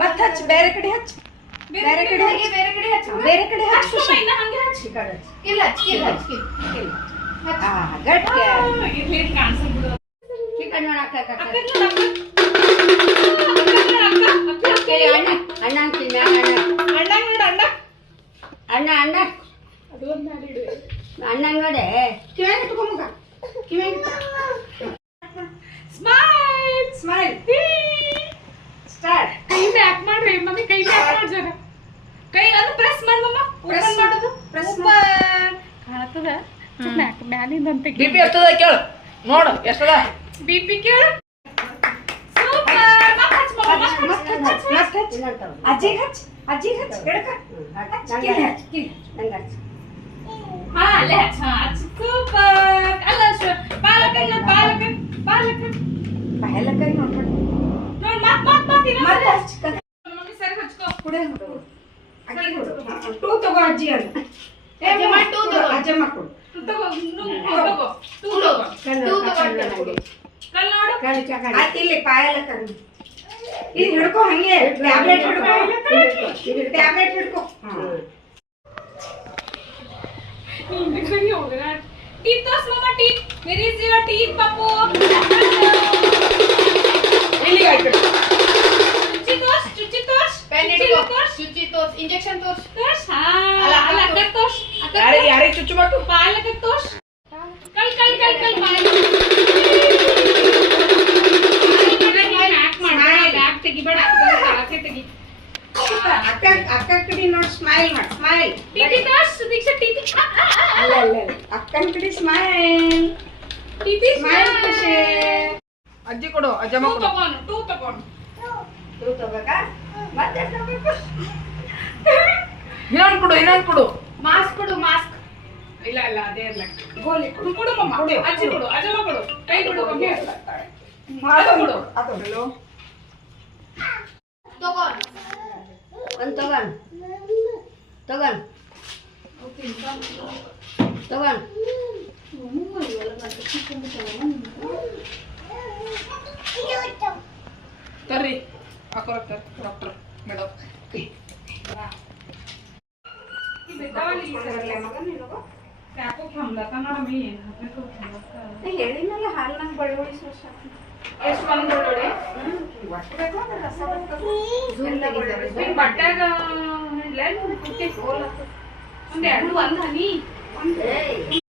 ಮತ್ ಹಚ್ಚ ಬೇರೆ ಕಡೆ ಹಚ್ಚ ಬೇರೆ ಕಡೆ ಹಚ್ಚ ಬೇರೆ ಕಡೆ ಹಚ್ಚ ಇನ್ನ ಹಂಗೆ ಹಚ್ಚ ಈ ಕಡೆ ಇಲ್ಲ ಹಚ್ಚ ಹಾ ಗಟ್ಟಿ ಇಲ್ಲಿ ಕಾಣಿಸಲ್ಲ ಬಿಡು ಈ ಕಡೆ ನೋಡ ಅಕ್ಕ ಅಣ್ಣ ಅಂತೀನಿ ಅಣ್ಣ ನೋಡ ಅಣ್ಣ ಅದು ಒಂದು ಮಾಡಿಡು ಅಣ್ಣ ನೋಡೆ ಕಿವಿಯಾಗ ಇಟ್ಕೊಂಬ ಕಿವಿಯಾಗ ಸ್ಮೈಲ್ ಸ್ಟಾರ್ಟ್ ಕೈ ಬ್ಯಾಕ್ ಮಾಡ್ರಿ ಮಮ್ಮಿ ಕೈ ಬ್ಯಾಕ್ ಮಾಡ್ ಜರ ಕೈ ಅದು ಪ್ರೆಸ್ ಮಾಡ್ ಮಮ್ಮ ಓಪನ್ ಮಾಡೋದು ಪ್ರೆಸ್ ಮಾಡ್ ಕಾಣತದ ಬ್ಯಾಕ್ ಮ್ಯಾಲಿಂದ ಅಂತ ಬಿಪಿ ಎಷ್ಟದ ಕೇಳು ನೋಡು ಎಷ್ಟದ ಬಿಪಿ ಕೇಳು ಸೂಪರ್ ಮತ್ ಹಚ್ ಅಜ್ಜಿ ಹಚ್ ಎಡಕ ಕಿಲ್ ಹಚ್ ಹಾ ले ಹಚ್ ಸೂಪರ್ ಅಲ್ಲ ಪಾಲಕನ್ನ ನೋಡು ಮತ್ ಮಮ್ಮಿ ಸರಿ ಹಚ್ಕೋ ಕುಡೆ ಅಕ್ಕಿ ಕೊಡು ಟೂ ತಗೋ ಅಜ್ಜಿ ಅಂತ ಅಜ್ಜಿ ಮಾ ಟೂ ತಗೋ ಅಜ್ಜಿ ಮಾ ಕೊಡು ಟೂ ತಗೋ ಕಲ್ ನೋಡು ಅತ್ತಿ ಇಲ್ಲಿ ಪಾಯಲ್ಲ ಕಣ್ಣು ಇಲ್ಲಿ ಹಿಡ್ಕೋ ಹಂಗೆ ಟ್ಯಾಬ್ಲೆಟ್ ಹಿಡ್ಕೋ ಹಿಂದೆ ಕೈ ಹೋಗಲ್ಲ ಟೀತ್ ತೋರ್ಸ್ ಮಮ್ಮ teeth where is your teeth Pappu ಇಲ್ಲಿ ಆಯ್ತು ಚುಚ್ಚಿ ತೋರ್ಸ್ ಪೆನ್ ಹಿಡ್ಕೋ ಚುಚ್ಚಿ ತೋರ್ಸ್ ಇಂಜೆಕ್ಷನ್ ತೋರ್ಸ್ ಹಾ ಅಲ್ಲ ಅಕ್ಕ ತೋರ್ಸ್ ಯಾರೇ ಚುಚ್ಚು ಮಾಡು ಪಾಲಕ ತೋರ್ಸ್ ಕಲ್ ಪಾಲ ಬ್ಯಾಕ್ ತೆಗಿಬೇಡ ಕಾಕೆ ತೆಗಿ ಅಕ್ಕ ಕಡೆ ನೋಡಿ ಸ್ಮೈಲ್ ಟಿಟಿ ತೋರ್ಸ್ ದೀಕ್ಷಾ ಟಿಟಿ ಅಲ್ಲ ಅಕ್ಕನ ಕಡೆ ಸ್ಮೈಲ್ ಟಿಟಿ ಸ್ಮೈಲ್ ಖುಷಿ ಅಜ್ಜಿ ಕೊಡು ಅಜ್ಜಮ್ಮ ಕೊಡು ಟೂ ತಗೋಬೇಕಾ ಮತ್ತೆ ತಗೋಬೇಕು ಇನ್ನೊಂದು ಕೊಡು ಮಾಸ್ಕ್ ಇಲ್ಲ ಅದೇ ಇಲ್ಲ ಗೋಲಿ ಕೊಡು ಮಮ್ಮ ಅಜ್ಜಿ ಕೊಡು ಅಜ್ಜಮ್ಮ ಕೊಡು ಕೈ ಕೊಡು ಮಮ್ಮಿ ಮಾಸ್ಕ್ ಕೊಡು ಅದು ಹೇಳು ತಗೊಂಡ್ ತರ್ರಿ ಡಾಕ್ಟರ್ ಮೇಡಮ್ ಹೇಳಿನಲ್ಲ ಹಾಲ್ನಾಗ ಬಳ್ಳುಳ್ಳಿ ಎಷ್ಟು ಬಂದ್ ಬಳ್ಳುಳ್ಳಿ ಬಟ್ಟಾಗ ಒಂದ್ ಹನಿ